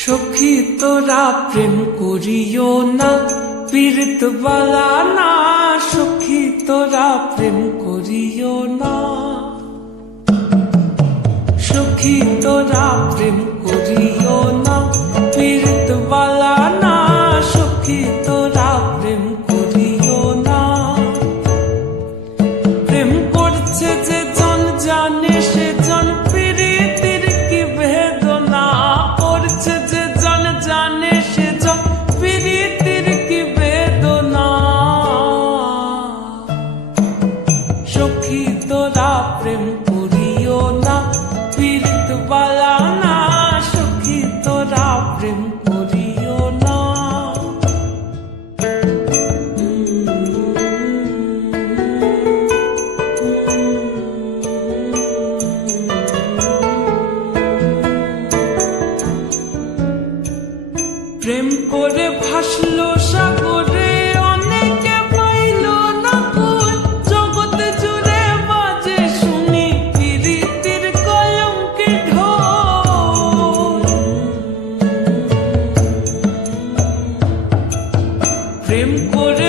সখী তোরা প্রেম করিও না পীরতবালা না। প্রেম করিও না। সুখী তোরা প্রেম করিও না। প্রেম করে